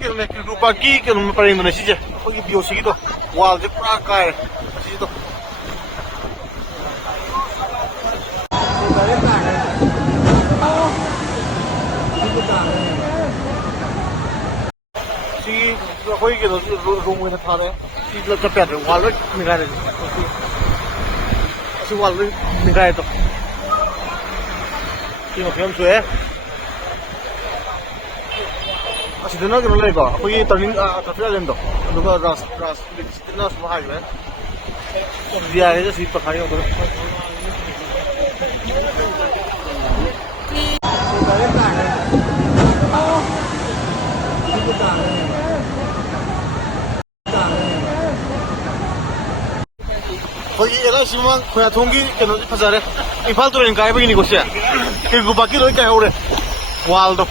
ꯀꯩꯅꯣꯅꯦ ꯀꯦꯀ꯭ꯔꯨꯄꯥꯠꯀꯤ ꯀꯩꯅꯣ ꯄꯔꯦꯡꯗꯨꯅꯦ ꯁꯤꯁꯦ ꯑꯩꯈꯣꯏꯒꯤ ꯕꯤꯑꯣꯁꯤꯒꯤꯗꯣ ꯋꯥꯜꯁꯦ ꯄꯨꯔꯥ ꯀꯥꯏꯔꯦ ꯑꯁꯤꯗꯣ ꯁꯤꯒꯤ ꯑꯩꯈꯣꯏ ꯀꯩꯅꯣꯁꯤ ꯔꯨꯝ ꯑꯣꯏꯅ ꯊꯥꯔꯦ ꯁꯤ ꯆꯠꯄ ꯌꯥꯗ꯭ꯔꯦ ꯋꯥꯜ ꯂꯣꯏ ꯅꯤꯡꯈꯥꯏꯔꯦ ꯑꯁꯤ ꯋꯥꯜ ꯂꯣꯏ ꯅꯤꯡꯈꯥꯏꯔꯦꯗꯣ ꯁꯤ ꯃꯈꯩ ꯑꯃ ꯁꯣꯛꯑꯦ ꯑꯁꯤꯗꯅ ꯀꯩꯅꯣ ꯂꯩꯀꯣ ꯑꯩꯈꯣꯏꯒꯤ ꯇꯔꯅꯤꯡ ꯇ꯭ꯔꯥꯐꯤꯛ ꯑꯥꯏꯂꯦꯟꯗꯣ ꯑꯗꯨꯒ ꯔꯥꯁ ꯁꯨꯝ ꯍꯥꯏꯈ꯭ꯔꯦ ꯌꯥꯔꯦꯗ ꯁꯤ ꯇꯪꯈꯥꯏ ꯌꯧꯗꯣꯔꯦ ꯑꯩꯈꯣꯏꯒꯤ LIC ꯃꯃꯥꯡ ꯈꯣꯏꯌꯥꯊꯣꯡꯒꯤ ꯀꯩꯅꯣꯁꯤ ꯐꯖꯔꯦ ꯏꯝꯐꯥꯜ ꯇꯨꯔꯦꯜ ꯀꯥꯏꯕꯒꯤꯅꯤꯀꯣ ꯁꯦ ꯀꯦꯀ꯭ꯔꯨꯄꯥꯠꯀꯤ ꯂꯣꯏ ꯀꯥꯏꯍꯧꯔꯦ ꯋꯥꯜꯗꯣ